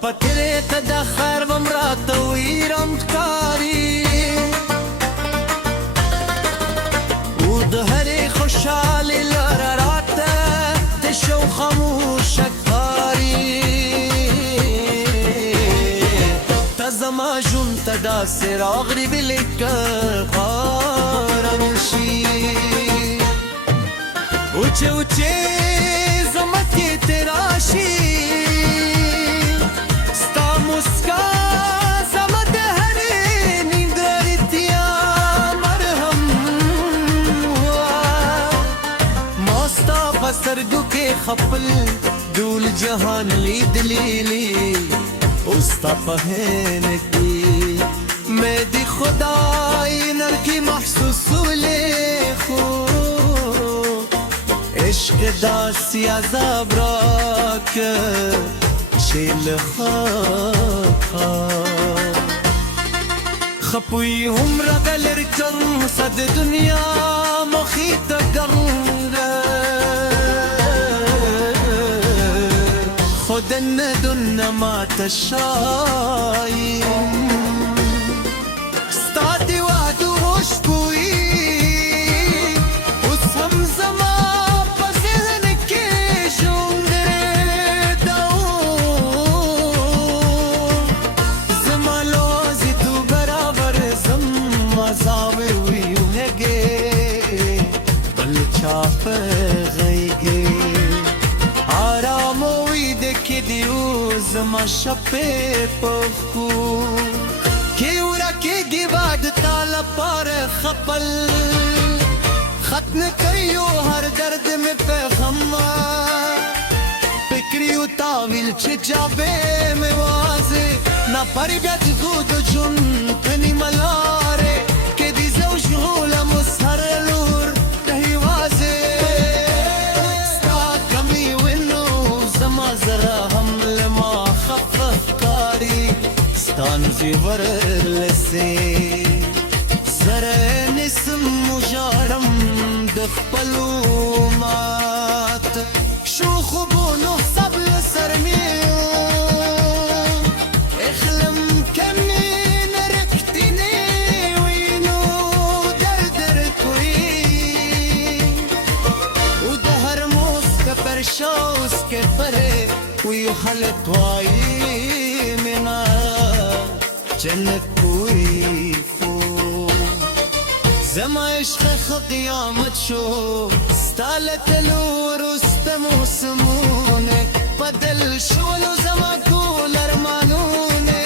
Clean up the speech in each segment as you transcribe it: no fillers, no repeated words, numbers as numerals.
پتره ته د خیر بم راته ویرم ښکاري او د هرې خوشحالۍ لاره راته تش او خاموشه ښکاري ته زما ژوند ته داسې راغلې وې لکه غاره شي اوچې اوچې زمکې تې راشي سترګو کې خپل ټول جهان لیدلی اوس تا په هین کې مې د خدای نر کې محسوسولی خو عشق داسې عذاب راکړه چې له خاکه خپوی هومره د لرې کړم صد دنیا مخې ته ګرده خودن دن ماته شایم ستا د وعدو خوشبویي اوس هم زما په ذهن کې ژوندرېده زما لوازیتو برابر زما زاوې ویونګې بل چا په غیږې زما شپې پخو کې ورکېږي باد تا لپاره خپل ختم کوي هر درد مې پیغام فکري او تاویل چې جابې مې واځې نه پرې بیا چې خود ژوند په نیمه لارې کې دې زه وژغولم اوس هر لور ته یوازې ستا کمې وینو زما زره ستان زیور لسې زره نسم وژاړم د خپلو مات شو خوبونو سب له سر مې اخلم کمې نه رښتینې وینو در کوي او د هر موسکه پر شاوسکه پرې وی حالت وایي جنت کوئی فو زما عشق قیامت شو ستالت لور است موسمونه بدل شولو زما ټول ارمانونه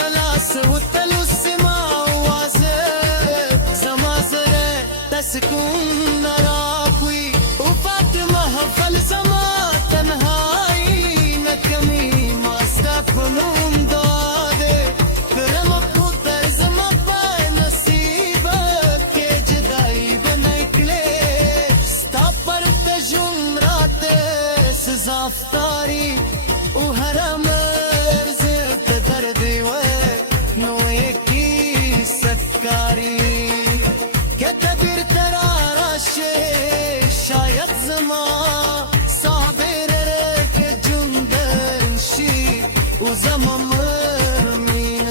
للاس وتلو سما وازه زما زره تسکون راکوي او فاطمه حفل زما تنهایی نکمی ماستا کنوم زافتاری او حرم زرت دردی و نوے کی ستکاری کہ تبیر تراراشے شاید زما صابر رک جندن شی او زما مرمین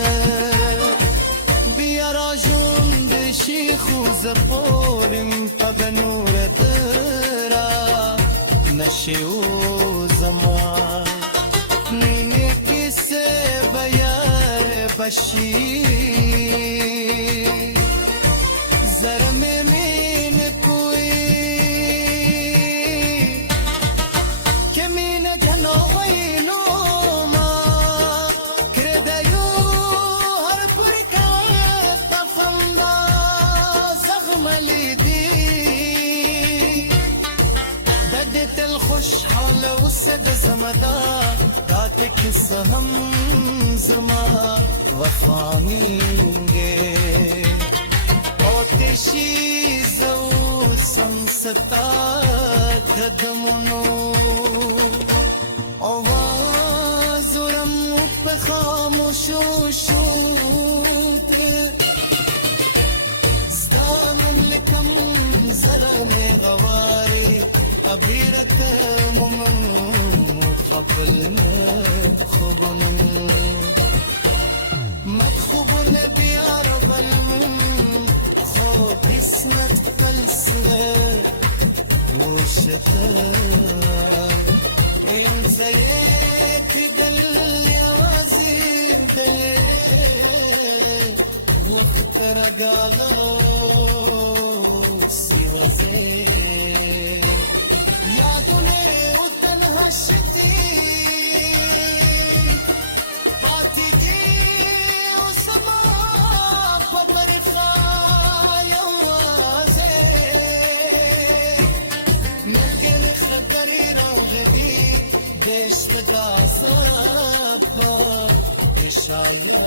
بیارا جند شی خوز پورم پگ نور ترا نشیو زمان نینے کسے بیار بشی زرم مین کوئی کہ مین گھنو وینو ما کردیو ہر پرکار تفندا زغم لیدی دل خوشحال وسد زمدا داتک سهم زما وفانینگے آتشی زو سمستا قدمونو آواز رم په خاموشو شوته ستامن لکم زرم غواری ابیرت ممن غافل مدخبن مدخبن ديار ظلم خوب اسمت فلسفة والشتاء انت ياك دل يا وزير دل وقت رقالو سوى زين يا دنيا وتنهى الشتي باتي وسما بطريقة يا وزين ممكن خطري روغدي دش بدا صبر الشايع